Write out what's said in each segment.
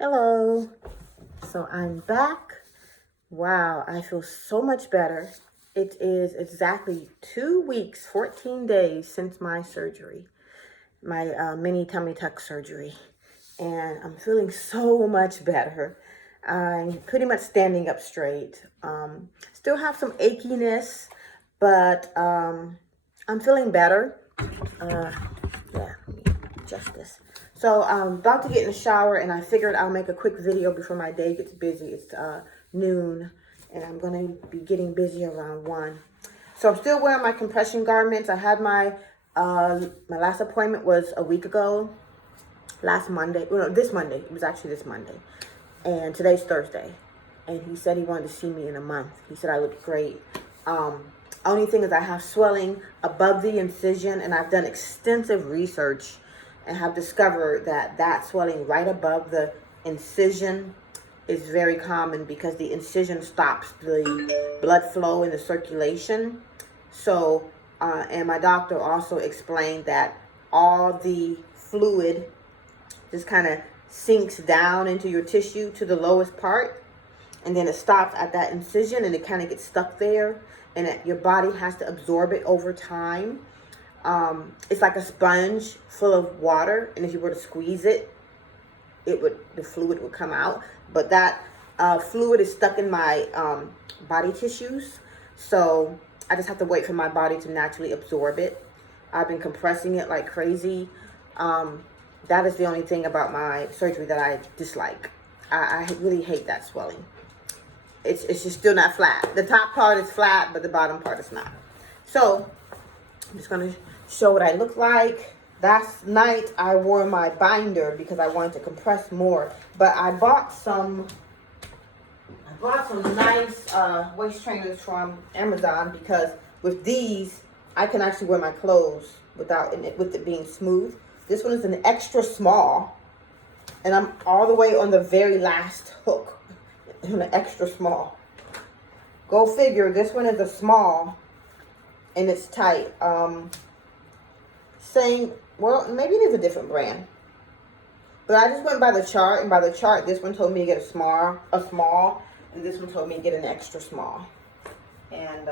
Hello. So I'm back. Wow, I feel so much better. It is exactly 2 weeks, 14 days since my surgery, my mini tummy tuck surgery. And I'm feeling so much better. I'm pretty much standing up straight. Still have some achiness, but I'm feeling better. Yeah, let me adjust this. So I'm about to get in the shower, and I figured I'll make a quick video before my day gets busy. It's noon, and I'm going to be getting busy around 1. So I'm still wearing my compression garments. I had my last appointment was a week ago, last Monday. Well, no, this Monday. It was actually this Monday. And today's Thursday. And he said he wanted to see me in a month. He said I looked great. Only thing is I have swelling above the incision, and I've done extensive research and have discovered that that swelling right above the incision is very common because the incision stops the blood flow in the circulation. So, and my doctor also explained that all the fluid just kind of sinks down into your tissue to the lowest part, and then it stops at that incision, and it kind of gets stuck there, and your body has to absorb it over time. It's like a sponge full of water, and if you were to squeeze it, the fluid would come out. But that fluid is stuck in my body tissues, so I just have to wait for my body to naturally absorb it. I've been compressing it like crazy. That is the only thing about my surgery that I dislike. I really hate that swelling. It's just still not flat. The top part is flat, but the bottom part is not. So I'm just gonna show what I look like. Last night I wore my binder because I wanted to compress more, but I bought some nice waist trainers from Amazon, because with these I can actually wear my clothes with it being smooth. This one is an extra small, and I'm all the way on the very last hook in an extra small. Go figure, this one is a small and it's tight. Well, maybe it is a different brand. But I just went by the chart, and by the chart, this one told me to get a small, and this one told me to get an extra small. And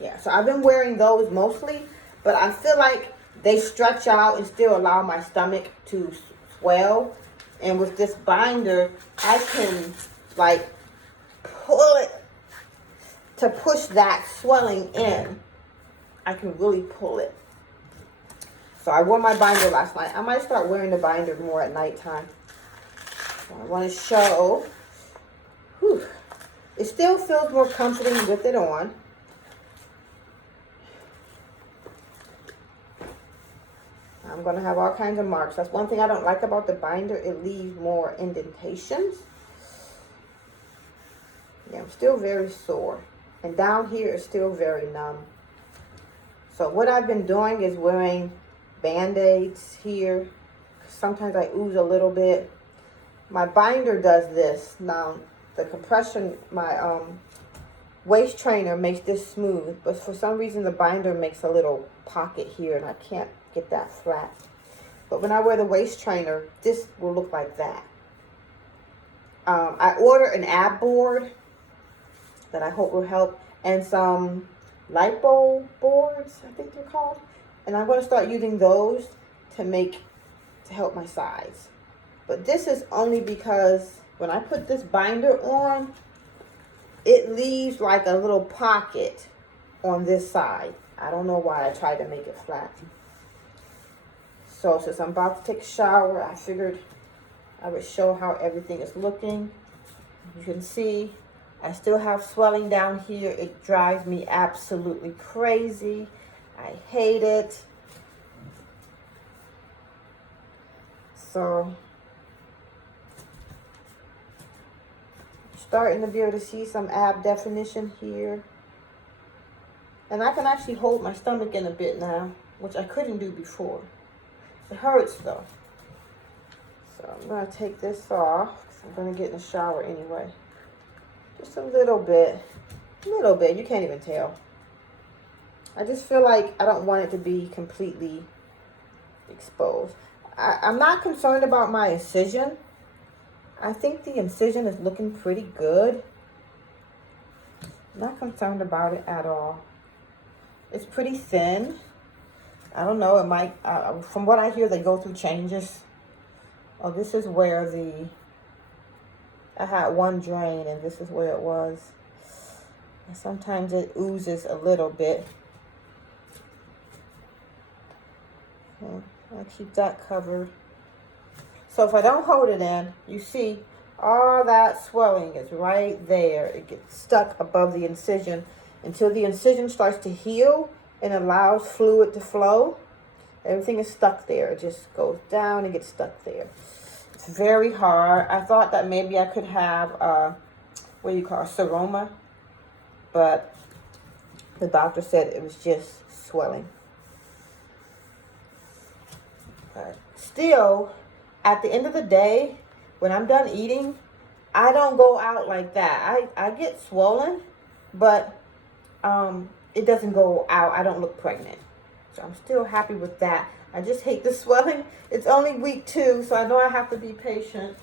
yeah, so I've been wearing those mostly, but I feel like they stretch out and still allow my stomach to swell. And with this binder, I can like pull it to push that swelling in. I can really pull it. So I wore my binder last night. I might start wearing the binder more at nighttime. So I want to show. Whew, it still feels more comforting with it on. I'm going to have all kinds of marks. That's one thing I don't like about the binder. It leaves more indentations. Yeah, I'm still very sore. And down here is still very numb. So what I've been doing is wearing Band-Aids here. Sometimes I ooze a little bit. My binder does this. Now, the compression, my waist trainer makes this smooth, but for some reason the binder makes a little pocket here, and I can't get that flat. But when I wear the waist trainer, this will look like that. I ordered an ab board that I hope will help, and some lipo boards, I think they're called. And I'm going to start using those to help my sides. But this is only because when I put this binder on, it leaves like a little pocket on this side. I don't know why. I tried to make it flat. So since I'm about to take a shower, I figured I would show how everything is looking. You can see I still have swelling down here. It drives me absolutely crazy. I hate it. So, starting to be able to see some ab definition here. And I can actually hold my stomach in a bit now, which I couldn't do before. It hurts though. So I'm going to take this off, 'cause I'm going to get in the shower anyway. Just a little bit. You can't even tell. I just feel like I don't want it to be completely exposed. I'm not concerned about my incision. I think the incision is looking pretty good. Not concerned about it at all. It's pretty thin. I don't know, it might, from what I hear, they go through changes. Oh, this is where I had one drain and this is where it was. And sometimes it oozes a little bit. Okay, I'll keep that covered. So if I don't hold it in, you see all that swelling is right there. It gets stuck above the incision until the incision starts to heal and allows fluid to flow. Everything is stuck there. It just goes down and gets stuck there. It's very hard. I thought that maybe I could have what do you call it, seroma, but the doctor said it was just swelling. But still, at the end of the day, when I'm done eating, I don't go out like that. I get swollen, but it doesn't go out. I don't look pregnant. So I'm still happy with that. I just hate the swelling. It's only week 2, so I know I have to be patient.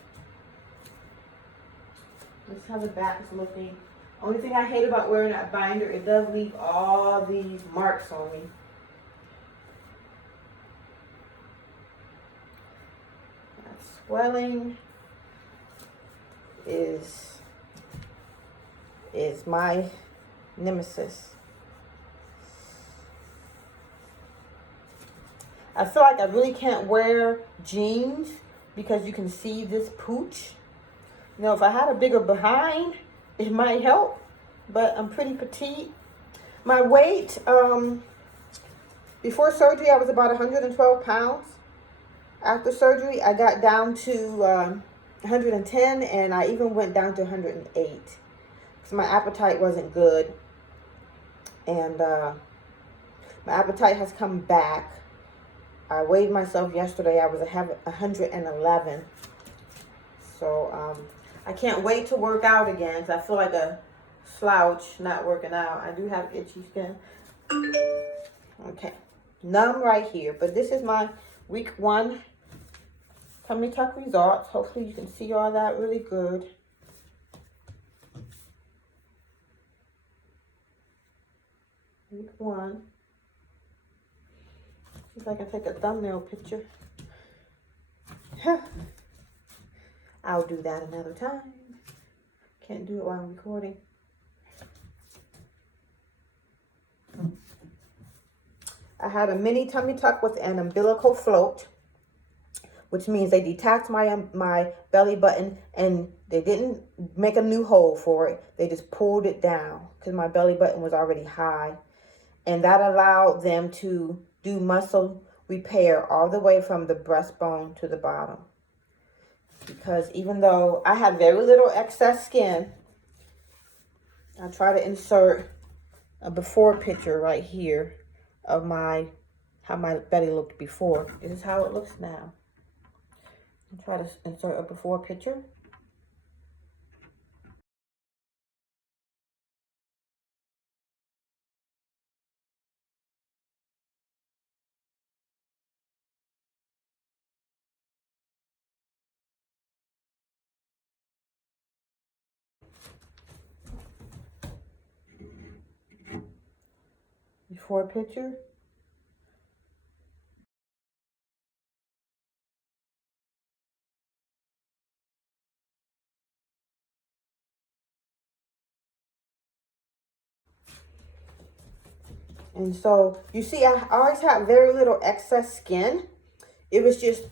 That's how the back is looking. Only thing I hate about wearing that binder, it does leave all these marks on me. That swelling is my nemesis. I feel like I really can't wear jeans because you can see this pooch. You know, if I had a bigger behind, it might help, but I'm pretty petite. My weight, before surgery, I was about 112 pounds. After surgery, I got down to 110, and I even went down to 108. So my appetite wasn't good, and my appetite has come back. I weighed myself yesterday. I was 111. So I can't wait to work out again. So I feel like a slouch not working out. I do have itchy skin. Okay, numb right here. But this is my week 1 tummy tuck results. Hopefully you can see all that really good. Week 1. See if I can take a thumbnail picture. I'll do that another time. Can't do it while I'm recording. I had a mini tummy tuck with an umbilical float, which means they detached my belly button and they didn't make a new hole for it. They just pulled it down because my belly button was already high. And that allowed them to do muscle repair all the way from the breastbone to the bottom. Because even though I had very little excess skin, I try to insert a before picture right here of how my belly looked before. This is how it looks now. I'll try to insert a before picture. Before picture. And so, you see, I always had very little excess skin. It was just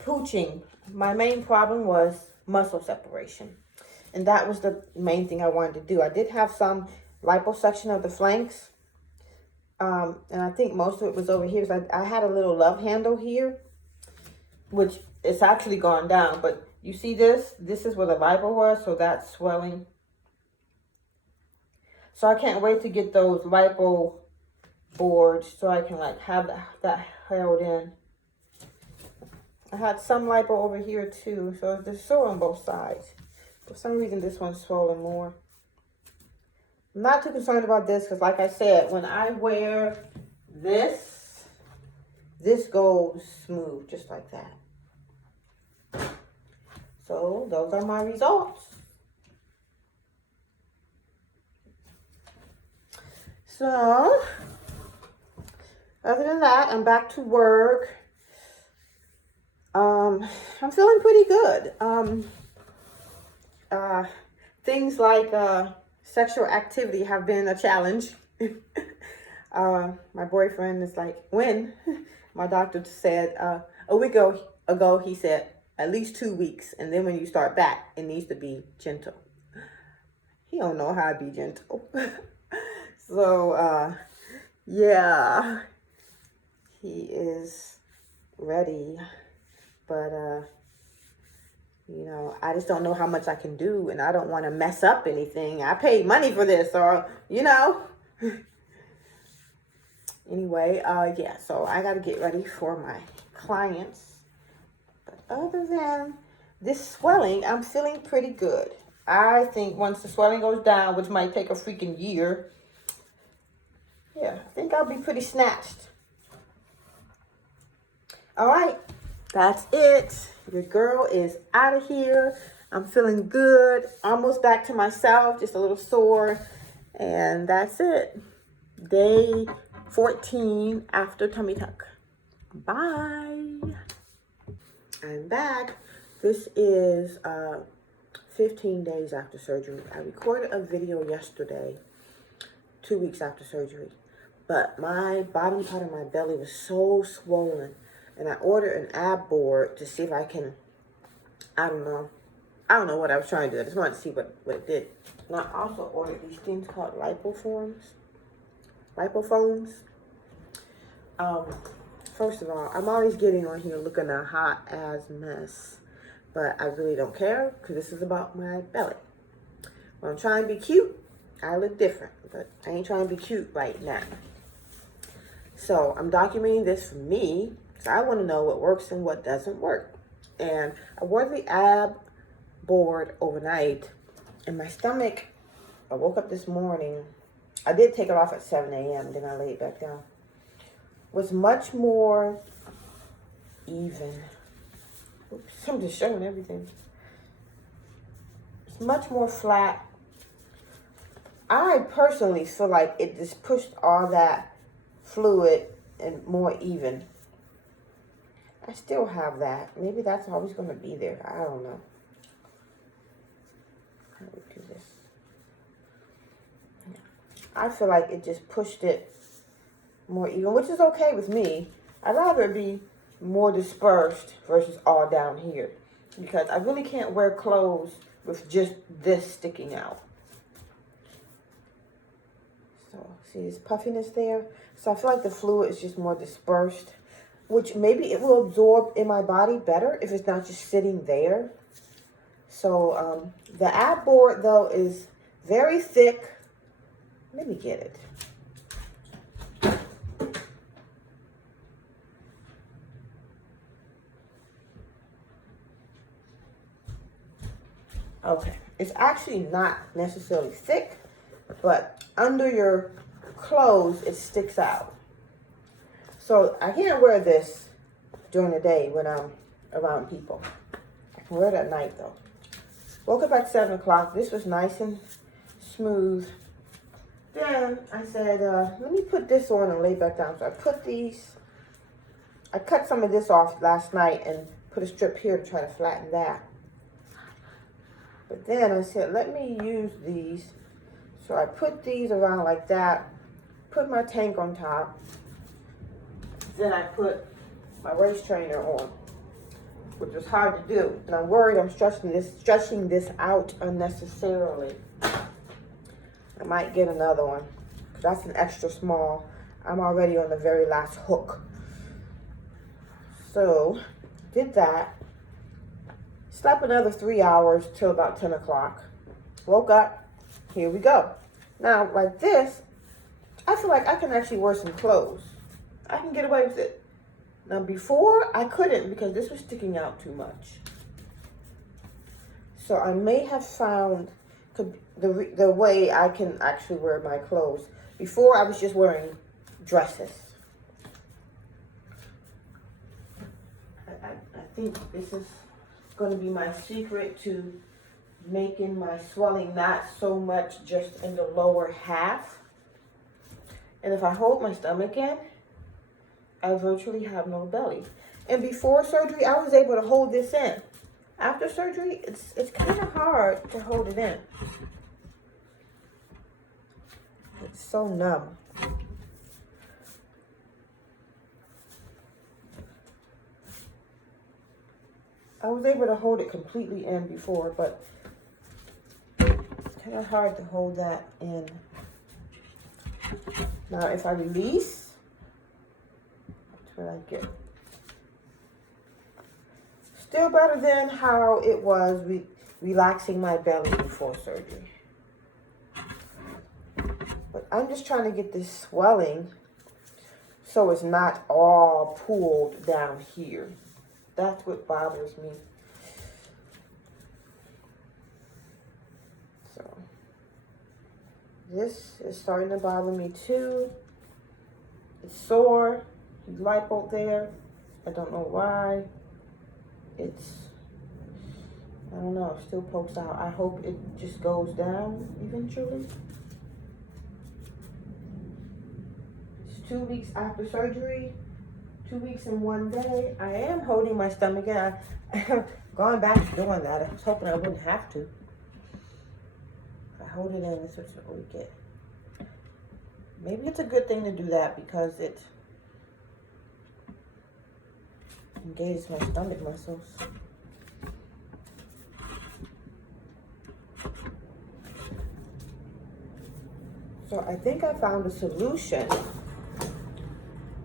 pooching. My main problem was muscle separation. And that was the main thing I wanted to do. I did have some liposuction of the flanks. And I think most of it was over here. So I had a little love handle here, which it's actually gone down. But you see this? This is where the lipo was, so that's swelling. So I can't wait to get those lipo boards so I can like have that held in. I had some lipo over here too, so they're sore on both sides. For some reason, this one's swollen more. I'm not too concerned about this because, like I said, when I wear this goes smooth just like that. So those are my results. So other than that, I'm back to work. I'm feeling pretty good. Things like sexual activity have been a challenge. My boyfriend is like, when? My doctor said a week ago, he said at least 2 weeks. And then when you start back, it needs to be gentle. He don't know how to be gentle. So, yeah, he is ready. But, you know, I just don't know how much I can do, and I don't want to mess up anything. I paid money for this, or, you know. Anyway, yeah, so I got to get ready for my clients. But other than this swelling, I'm feeling pretty good. I think once the swelling goes down, which might take a freaking year, yeah, I think I'll be pretty snatched. All right, that's it. Your girl is out of here. I'm feeling good. Almost back to myself, just a little sore. And that's it. Day 14 after tummy tuck. Bye. I'm back. This is 15 days after surgery. I recorded a video yesterday, 2 weeks after surgery. But my bottom part of my belly was so swollen. And I ordered an ab board to see if I can, I don't know what I was trying to do. I just wanted to see what it did. And I also ordered these things called lipophones. First of all, I'm always getting on here looking a hot ass mess. But I really don't care, because this is about my belly. When I'm trying to be cute, I look different. But I ain't trying to be cute right now. So I'm documenting this for me. So I want to know what works and what doesn't work. And I wore the ab board overnight. And my stomach, I woke up this morning. I did take it off at 7 a.m. Then I laid back down. Was much more even. Oops, I'm just showing everything. It's much more flat. I personally feel like it just pushed all that fluid and more even. I still have that. Maybe that's always going to be there. I don't know. How do we do this? I feel like it just pushed it more even, which is okay with me. I'd rather it be more dispersed versus all down here, because I really can't wear clothes with just this sticking out. So, see this puffiness there? So I feel like the fluid is just more dispersed, which maybe it will absorb in my body better if it's not just sitting there. So the ab board, though, is very thick. Let me get it. Okay, it's actually not necessarily thick, but under your clothes, it sticks out. So I can't wear this during the day when I'm around people. I can wear it at night though. Woke up at 7 o'clock. This was nice and smooth. Then I said, let me put this on and lay back down. So I cut some of this off last night and put a strip here to try to flatten that. But then I said, let me use these. So I put these around like that, put my tank on top. Then I put my waist trainer on, which was hard to do. And I'm worried I'm stretching this out unnecessarily. I might get another one. That's an extra small. I'm already on the very last hook. So, did that. Slept another 3 hours till about 10 o'clock. Woke up. Here we go. Now, like this, I feel like I can actually wear some clothes. I can get away with it. Now, before, I couldn't because this was sticking out too much. So, I may have found the way I can actually wear my clothes. Before, I was just wearing dresses. I think this is going to be my secret to making my swelling not so much just in the lower half. And if I hold my stomach in, I virtually have no belly. And before surgery, I was able to hold this in. After surgery, it's kind of hard to hold it in. It's so numb. I was able to hold it completely in before, but it's kind of hard to hold that in. Now, if I release, that's what I get. Still better than how it was relaxing my belly before surgery. But I'm just trying to get this swelling so it's not all pulled down here. That's what bothers me. So this is starting to bother me too. It's sore. Lipo there. I don't know why. I don't know, it still pokes out. I hope it just goes down eventually. It's 2 weeks after surgery, 2 weeks and 1 day. I am holding my stomach in. I've gone back to doing that. I was hoping I wouldn't have to. If I hold it in, this is what we get. Maybe it's a good thing to do that because it engages my stomach muscles. So I think I found a solution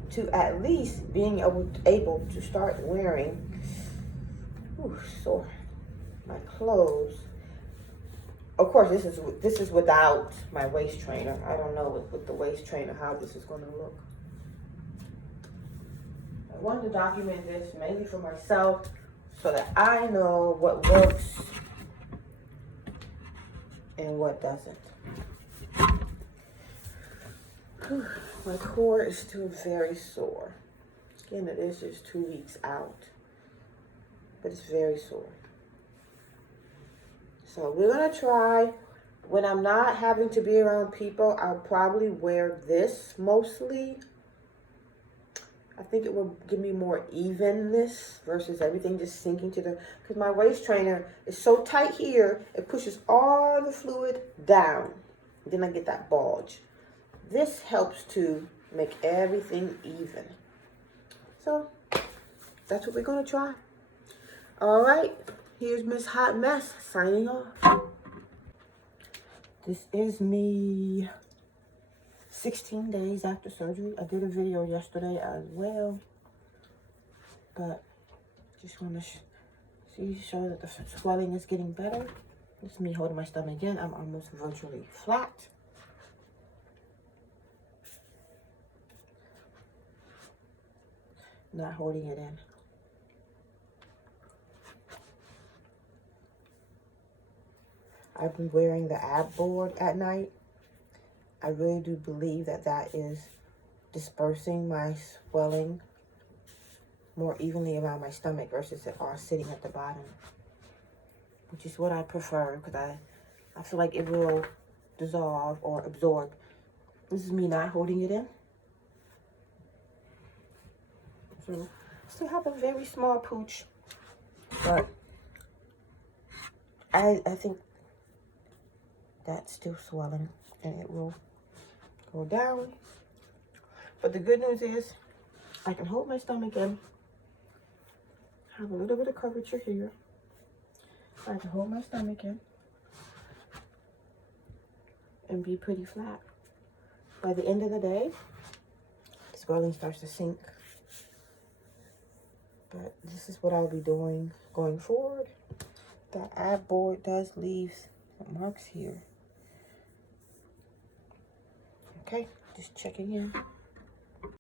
to at least being able to start wearing my clothes. Of course, this is without my waist trainer. I don't know with the waist trainer how this is going to look. I wanted to document this mainly for myself so that I know what works and what doesn't. My core is still very sore. Again, it is just 2 weeks out, but it's very sore. So we're gonna try, when I'm not having to be around people, I'll probably wear this mostly. I think it will give me more evenness versus everything just sinking to because my waist trainer is so tight here, it pushes all the fluid down. Then I get that bulge. This helps to make everything even. So that's what we're gonna try. All right, here's Miss Hot Mess signing off. This is me 16 days after surgery. I did a video yesterday as well, but just want to show that the swelling is getting better. This is me holding my stomach again. I'm almost virtually flat. Not holding it in. I've been wearing the ab board at night. I really do believe that that is dispersing my swelling more evenly around my stomach versus it all sitting at the bottom, which is what I prefer because I feel like it will dissolve or absorb. This is me not holding it in. So I still have a very small pooch, but I think that's still swelling and it will go down. But the good news is I can hold my stomach in, have a little bit of curvature here. I can hold my stomach in and be pretty flat. By the end of the day, the swelling starts to sink. But this is what I'll be doing going forward. The ab board does leave some marks here. Okay, just checking in.